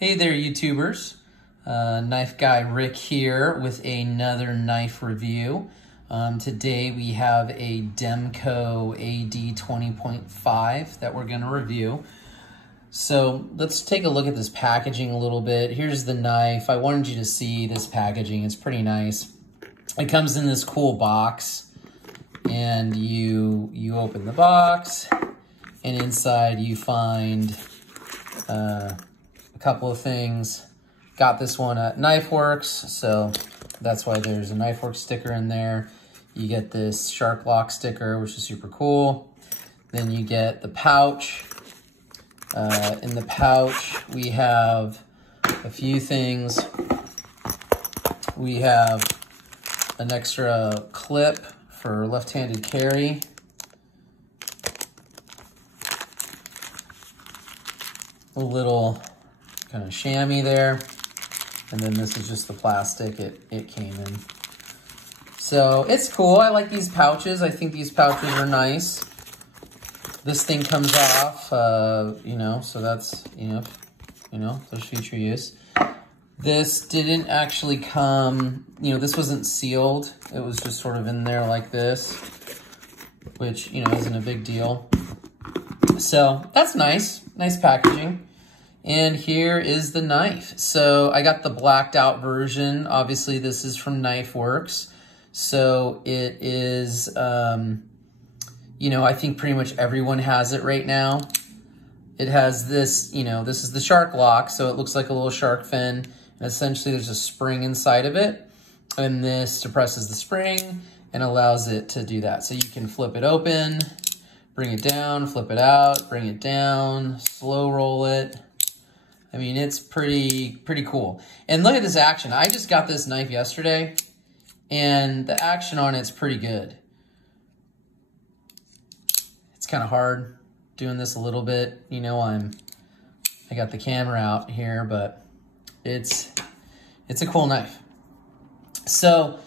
Hey there, YouTubers. Knife Guy Rick here with another knife review. Today we have a Demko AD20.5 that we're going to review. So let's take a look at this packaging a little bit. Here's the knife. I wanted you to see this packaging. It's pretty nice. It comes in this cool box, and you open the box, and inside you find a couple of things. Got this one at KnifeWorks, so that's why there's a KnifeWorks sticker in there. You get this shark lock sticker, which is super cool. Then you get the pouch. In the pouch, we have a few things. We have an extra clip for left-handed carry. A little kind of chamois there. And then this is just the plastic it came in. So it's cool. I like these pouches. I think these pouches are nice. This thing comes off, so that's, there's future use. This didn't actually come, this wasn't sealed. It was just sort of in there like this, which, isn't a big deal. So that's nice. Nice packaging. And here is the knife. So I got the blacked out version. Obviously this is from KnifeWorks. So it is, I think pretty much everyone has it right now. It has this, this is the shark lock. So it looks like a little shark fin. And essentially there's a spring inside of it. And this depresses the spring and allows it to do that. So you can flip it open, bring it down, flip it out, bring it down, slow roll it. I mean, it's pretty cool. And look at this action. I just got this knife yesterday, and the action on it's pretty good. It's kind of hard doing this a little bit. I got the camera out here, but it's a cool knife. So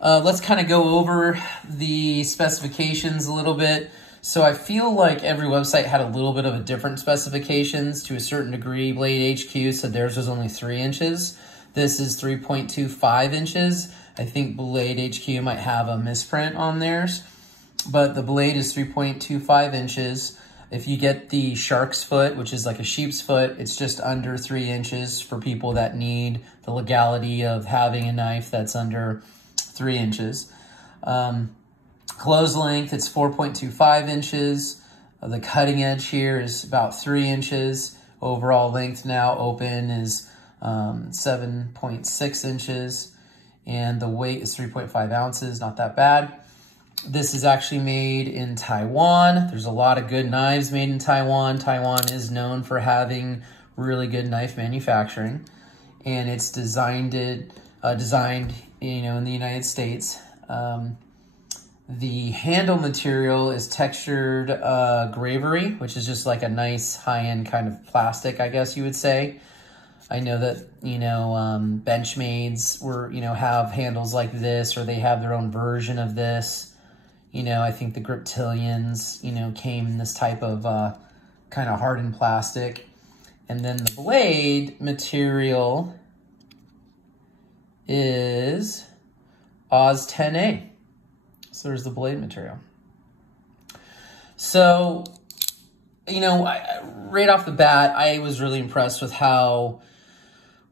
let's kind of go over the specifications a little bit. So I feel like every website had a little bit of a different specifications to a certain degree. Blade HQ said theirs was only 3 inches. This is 3.25 inches. I think Blade HQ might have a misprint on theirs, but the blade is 3.25 inches. If you get the shark's foot, which is like a sheep's foot, it's just under 3 inches for people that need the legality of having a knife that's under 3 inches. Close length, it's 4.25 inches. The cutting edge here is about 3 inches. Overall length now open is 7.6 inches. And the weight is 3.5 ounces, not that bad. This is actually made in Taiwan. There's a lot of good knives made in Taiwan. Taiwan is known for having really good knife manufacturing. And it's designed in the United States. The handle material is textured gravery, which is just like a nice high-end kind of plastic, I guess you would say. I know that, Benchmades have handles like this, or they have their own version of this. I think the Griptilians, came in this type of kind of hardened plastic. And then the blade material is Oz 10A. So there's the blade material. So, right off the bat, I was really impressed with how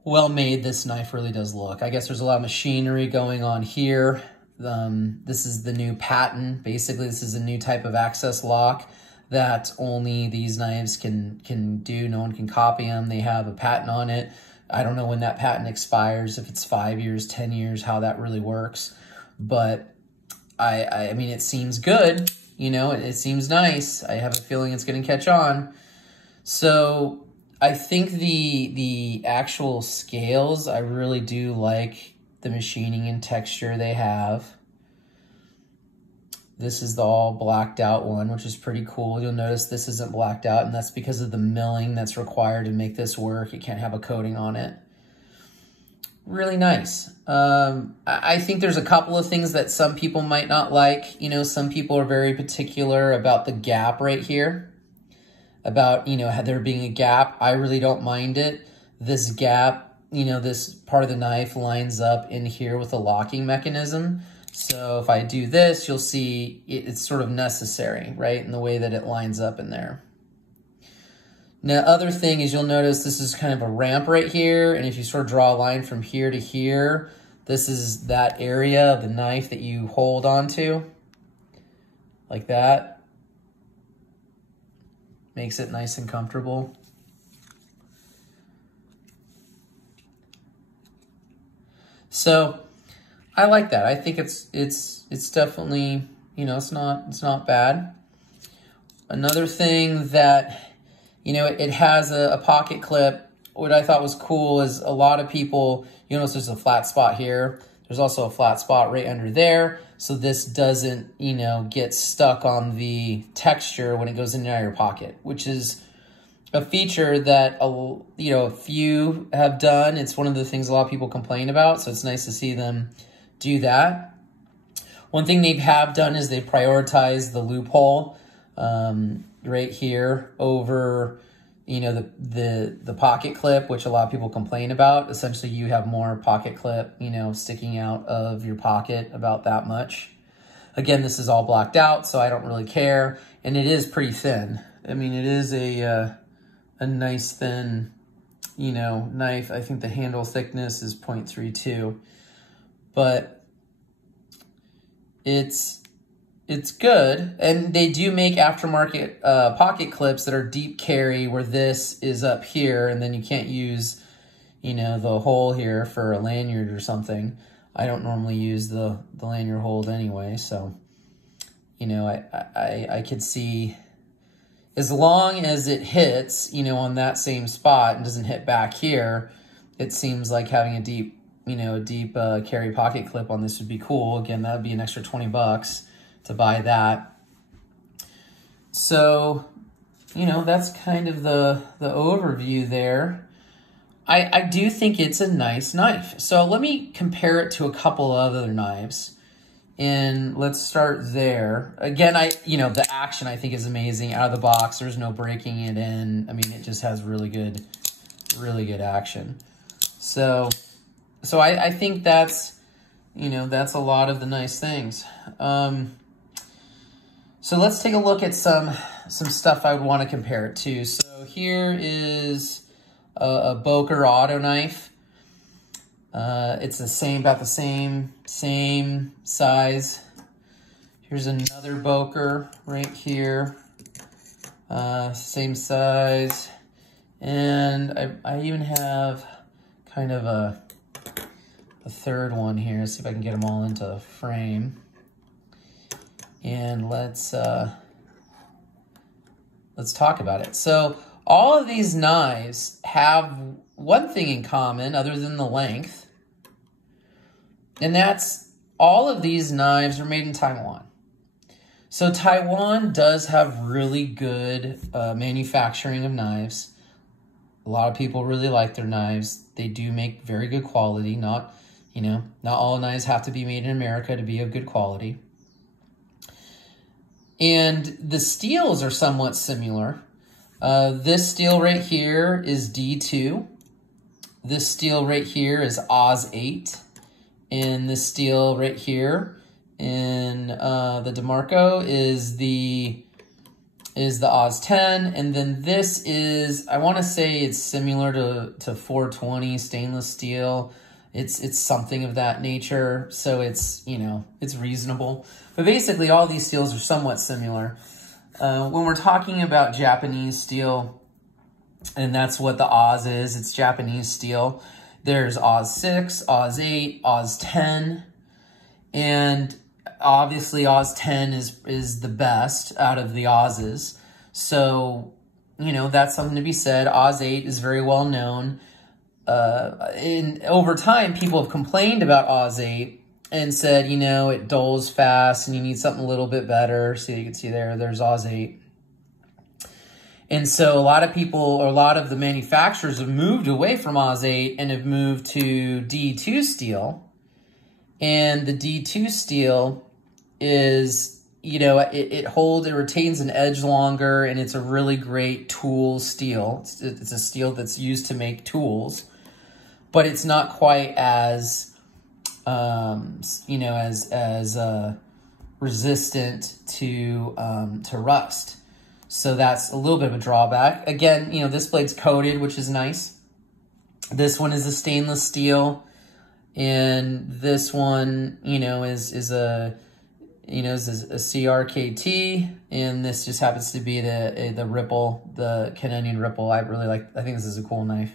well made this knife really does look. I guess there's a lot of machinery going on here. This is the new patent. Basically, this is a new type of access lock that only these knives can do. No one can copy them. They have a patent on it. I don't know when that patent expires, if it's 5 years, 10 years, how that really works. But I mean, it seems good, it seems nice. I have a feeling it's going to catch on. So I think the actual scales, I really do like the machining and texture they have. This is the all blacked out one, which is pretty cool. You'll notice this isn't blacked out, and that's because of the milling that's required to make this work. It can't have a coating on it. Really nice. I think there's a couple of things that some people might not like. Some people are very particular about the gap right here. About, there being a gap. I really don't mind it. this gap, you know, this part of the knife lines up in here with a locking mechanism. So if I do this, you'll see it's sort of necessary, right, in the way that it lines up in there. Now, other thing is you'll notice this is kind of a ramp right here, and if you sort of draw a line from here to here, this is that area of the knife that you hold onto, like that. Makes it nice and comfortable. So I like that. I think it's definitely, you know, it's not bad. Another thing that, you know, it has a pocket clip. What I thought was cool is a lot of people, you notice there's a flat spot here. There's also a flat spot right under there. So this doesn't, you know, get stuck on the texture when it goes in your pocket, which is a feature that, you know, a few have done. It's one of the things a lot of people complain about. So it's nice to see them do that. One thing they have done is they prioritize the loophole right here over, you know, the pocket clip, which a lot of people complain about. Essentially, you have more pocket clip, you know, sticking out of your pocket about that much. Again, this is all blacked out, so I don't really care. And it is pretty thin. I mean, it is a nice thin, you know, knife. I think the handle thickness is 0.32, but it's good. And they do make aftermarket pocket clips that are deep carry, where this is up here, and then you can't use, you know, the hole here for a lanyard or something. I don't normally use the lanyard hold anyway, so, you know, I could see, as long as it hits, you know, on that same spot and doesn't hit back here, it seems like having a deep, you know, a deep carry pocket clip on this would be cool. Again, that would be an extra 20 bucks to buy that. So, you know, that's kind of the overview there. I do think it's a nice knife. So let me compare it to a couple of other knives. And let's start there. Again, you know, the action I think is amazing. Out of the box, there's no breaking it in. I mean, it just has really good action. So I think that's, you know, that's a lot of the nice things. So let's take a look at some stuff I would want to compare it to. So here is a Boker auto knife. It's about the same size. Here's another Boker right here, same size. And I even have kind of a third one here. Let's see if I can get them all into the frame. And let's talk about it. So all of these knives have one thing in common other than the length, and that's all of these knives are made in Taiwan. So Taiwan does have really good manufacturing of knives. A lot of people really like their knives. They do make very good quality. Not all knives have to be made in America to be of good quality. And the steels are somewhat similar. This steel right here is D2. This steel right here is Oz 8. And this steel right here in the DeMarco is the Oz 10. And then this is, I want to say it's similar to 420 stainless steel. It's something of that nature. So it's, you know, it's reasonable. But basically all these steels are somewhat similar. When we're talking about Japanese steel, and that's what the Oz is, it's Japanese steel. There's Oz 6, Oz 8, Oz 10, and obviously Oz 10 is the best out of the Oz's. So, you know, that's something to be said. Oz 8 is very well known. Over time, people have complained about Oz 8 and said, you know, it dulls fast and you need something a little bit better. So you can see there's Oz 8. And so a lot of people, or a lot of the manufacturers have moved away from Oz 8 and have moved to D2 steel. And the D2 steel is you know, it retains an edge longer, and it's a really great tool steel. It's a steel that's used to make tools, but it's not quite as, you know, as resistant to rust. So that's a little bit of a drawback. Again, you know, this blade's coated, which is nice. This one is a stainless steel, and this one, you know, is a CRKT, and this just happens to be the Ripple, the Canadian Ripple. I think this is a cool knife.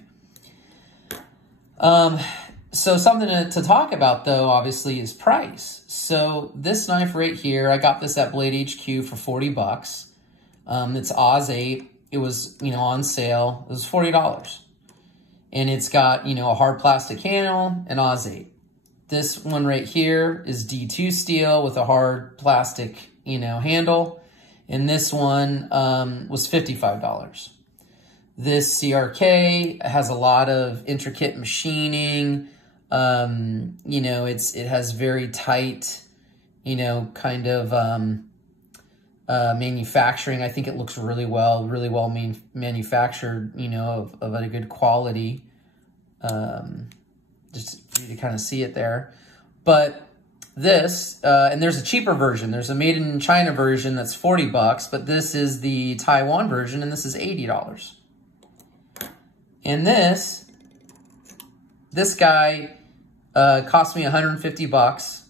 So something to talk about, though, obviously, is price. So this knife right here, I got this at Blade HQ for 40 bucks. It's Oz 8. It was, you know, on sale. It was $40. And it's got, you know, a hard plastic handle and Oz 8. This one right here is D2 steel with a hard plastic, you know, handle. And this one was $55. This CRK has a lot of intricate machining. You know, it has very tight, you know, kind of manufacturing. I think it looks really well manufactured, you know, of a good quality. Just for you to kind of see it there. But this, and there's a cheaper version. There's a made in China version that's 40 bucks, but this is the Taiwan version, and this is $80. And this guy cost me 150 bucks.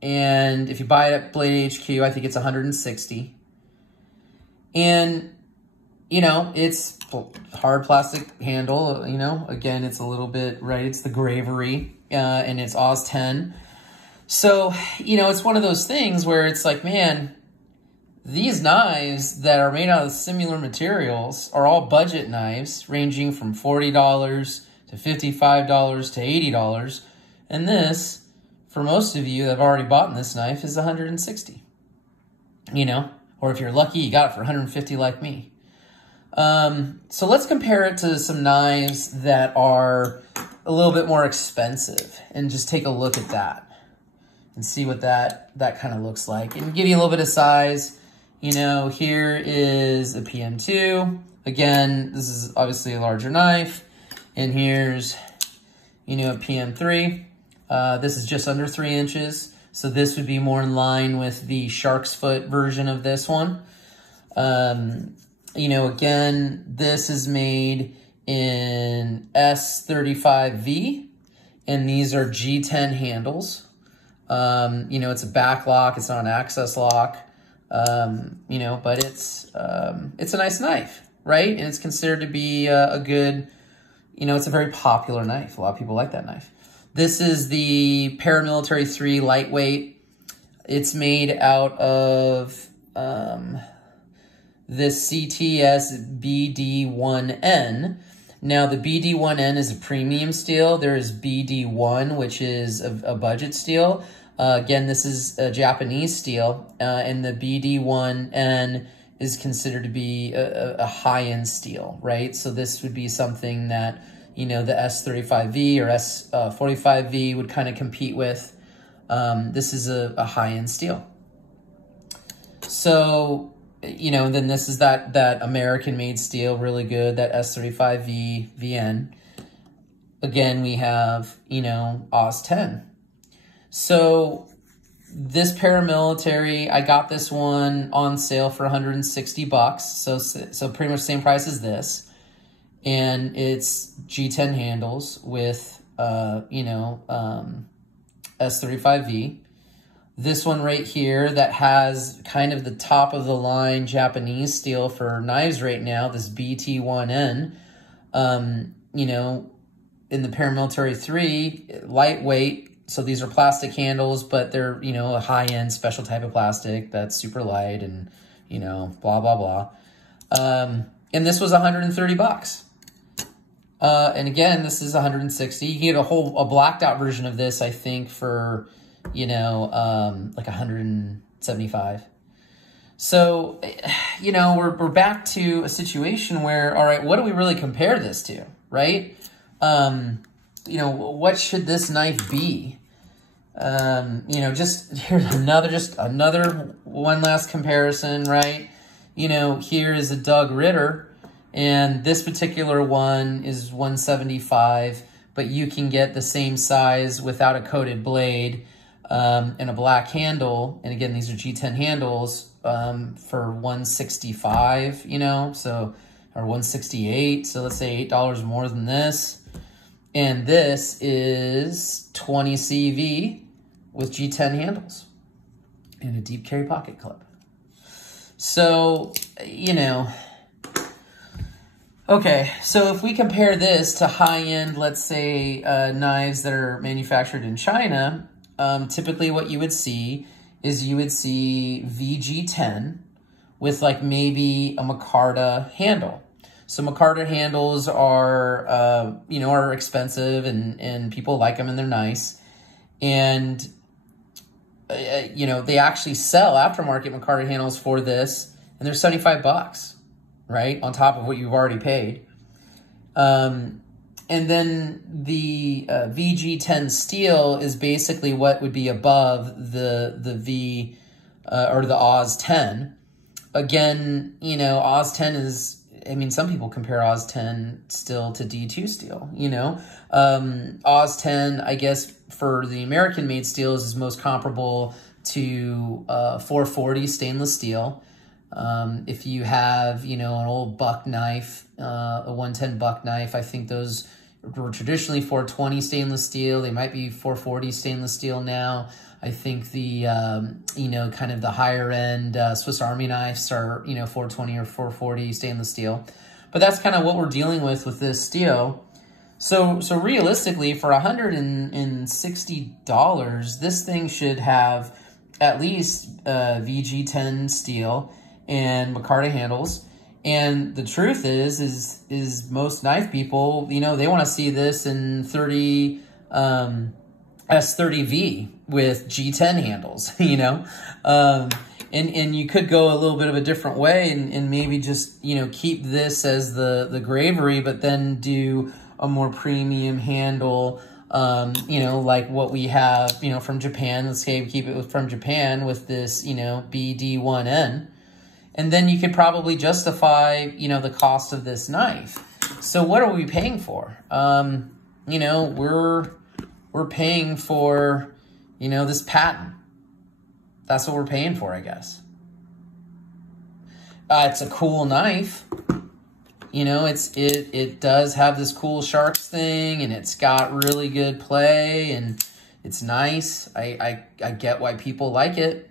And if you buy it at Blade HQ, I think it's 160. And, you know, it's hard plastic handle, you know, again, it's a little bit, right, it's the Gravery, and it's Oz 10. So, you know, it's one of those things where it's like, man, these knives that are made out of similar materials are all budget knives, ranging from $40 to $55 to $80. And this, for most of you that have already bought this knife, is $160. You know, or if you're lucky, you got it for $150 like me. So let's compare it to some knives that are a little bit more expensive, and just take a look at that and see what that kind of looks like, and give you a little bit of size. You know, here is a PM2. Again, this is obviously a larger knife. And here's, you know, a PM3. This is just under 3 inches. So this would be more in line with the shark's foot version of this one. You know, again, this is made in S35V, and these are G10 handles. You know, it's a back lock. It's not an access lock. You know, but it's a nice knife, right? And it's considered to be a good, you know, it's a very popular knife. A lot of people like that knife. This is the Paramilitary 3 lightweight. It's made out of this CTS BD1N. Now, the BD1N is a premium steel. There is BD1, which is a budget steel. Again, this is a Japanese steel, and the BD1N is considered to be a high-end steel, right? So this would be something that, you know, the S35V or S45V would kind of compete with. This is a high-end steel. So, you know, then this is that American-made steel, really good, that S35V VN. Again, we have, you know, Oz 10. So this paramilitary, I got this one on sale for 160 bucks. So pretty much same price as this. And it's G10 handles with, you know, S35V. This one right here that has kind of the top of the line Japanese steel for knives right now, this BT1N, you know, in the Paramilitary 3, lightweight. So these are plastic handles, but they're, you know, a high-end special type of plastic that's super light and, you know, blah, blah, blah. And this was 130 bucks. And again, this is 160. You can get a blacked out version of this, I think, for, you know, like 175. So, you know, we're back to a situation where, all right, what do we really compare this to, right? You know, what should this knife be? You know, here's another one last comparison, right? You know, here is a Doug Ritter, and this particular one is 175, but you can get the same size without a coated blade and a black handle. And again, these are G10 handles for 165, you know, so, or 168. So let's say $8 more than this. And this is 20 CV with G10 handles and a deep carry pocket clip. So, you know, okay, so if we compare this to high-end, let's say, knives that are manufactured in China, typically what you would see is you would see VG10 with like maybe a micarta handle. So micarta handles are, you know, are expensive and people like them and they're nice. And, you know, they actually sell aftermarket micarta handles for this and they're $75, right? On top of what you've already paid. And then the VG10 steel is basically what would be above the V or the Oz 10. Again, you know, Oz 10 is, I mean, some people compare Oz 10 still to D2 steel, you know. Oz 10, I guess, for the American-made steels is most comparable to 440 stainless steel. If you have, you know, an old buck knife, a 110 buck knife, I think those were traditionally 420 stainless steel. They might be 440 stainless steel now. I think the, you know, kind of the higher end Swiss Army knives are, you know, 420 or 440 stainless steel. But that's kind of what we're dealing with this steel. So realistically, for $160, this thing should have at least VG10 steel and micarta handles. And the truth is most knife people, you know, they want to see this in S30V with G10 handles, you know. And you could go a little bit of a different way and maybe just, you know, keep this as the gravery, but then do a more premium handle, you know, like what we have, you know, from Japan. Let's say we keep it from Japan with this, you know, BD1N. And then you could probably justify, you know, the cost of this knife. So what are we paying for? You know, we're paying for, you know, this patent. That's what we're paying for, I guess. It's a cool knife. You know, it does have this cool sharks thing, and it's got really good play, and it's nice. I get why people like it.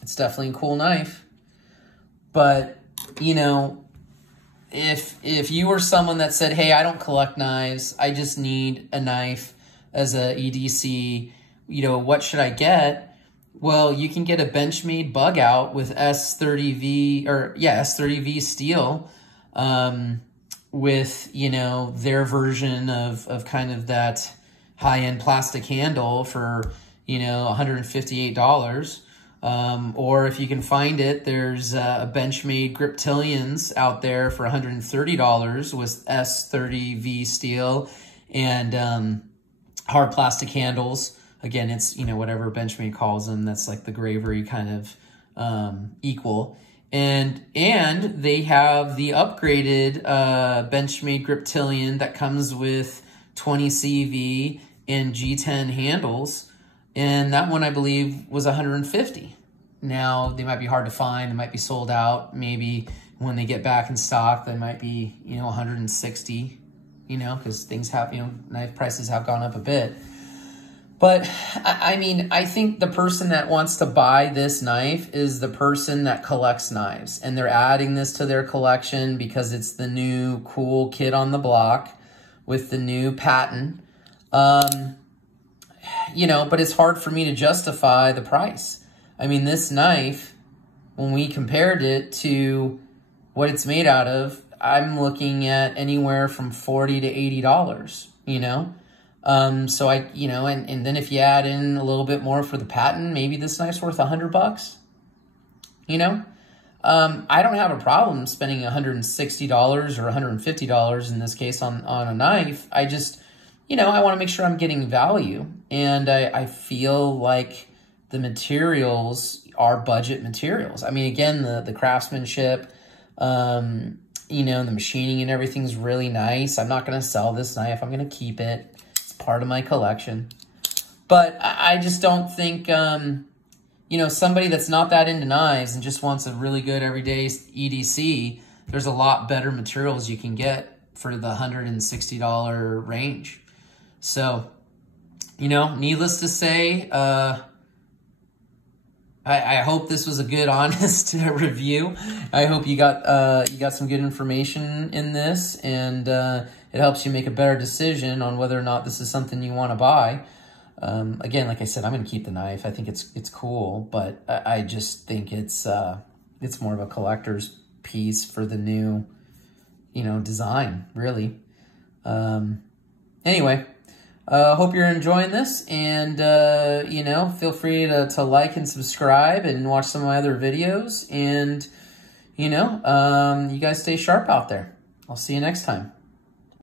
It's definitely a cool knife. But, you know, if you were someone that said, hey, I don't collect knives, I just need a knife as a EDC, you know, what should I get? Well, you can get a Benchmade bug out with S30V, or yeah, S30V steel, with, you know, their version of kind of that high-end plastic handle for, you know, $158. Or if you can find it, there's a Benchmade Griptilians out there for $130 with S30V steel and hard plastic handles. Again, it's, you know, whatever Benchmade calls them. That's like the gravery kind of equal. And they have the upgraded Benchmade Griptilian that comes with 20 CV and G10 handles. And that one, I believe, was $150. Now, they might be hard to find. They might be sold out. Maybe when they get back in stock, they might be, you know, $160, you know, because things have, you know, knife prices have gone up a bit. But, I mean, I think the person that wants to buy this knife is the person that collects knives. And they're adding this to their collection because it's the new cool kid on the block with the new patent. You know, but it's hard for me to justify the price. I mean, this knife, when we compared it to what it's made out of, I'm looking at anywhere from $40 to $80, you know? So you know, and then if you add in a little bit more for the patent, maybe this knife's worth $100, you know? I don't have a problem spending $160 or $150 in this case on a knife. I just, you know, I want to make sure I'm getting value. And I feel like the materials are budget materials. I mean, again, the craftsmanship, you know, the machining and everything's really nice. I'm not going to sell this knife. I'm going to keep it. It's part of my collection. But I just don't think, you know, somebody that's not that into knives and just wants a really good everyday EDC, there's a lot better materials you can get for the $160 range. So, you know, needless to say, I hope this was a good, honest review. I hope you got some good information in this, and it helps you make a better decision on whether or not this is something you want to buy. Again, like I said, I'm going to keep the knife. I think it's cool, but I just think it's more of a collector's piece for the new, you know, design, really. Anyway. Hope you're enjoying this, and, you know, feel free to like and subscribe and watch some of my other videos, and, you know, you guys stay sharp out there. I'll see you next time.